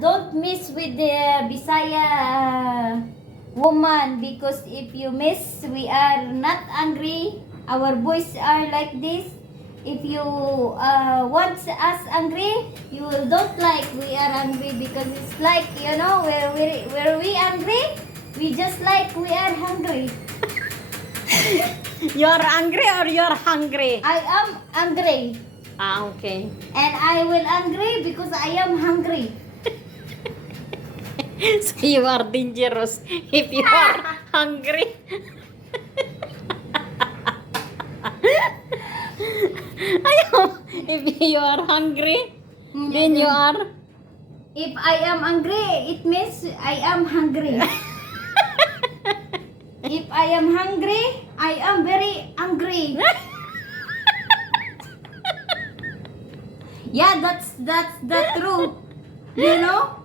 don't mess with the Bisaya woman, because if you mess, we are not angry. Our boys are like this. If you want us angry, you don't like we are angry, because it's like, you know, where we angry, we just like we are hungry. You are angry or you are hungry? I am angry. Okay. And I will angry because I am hungry. So you are dangerous if you are hungry. Ayaw. If you are hungry, then you are... If I am angry, it means I am hungry. If I am hungry, I am very angry. Yeah, that's the truth. You know?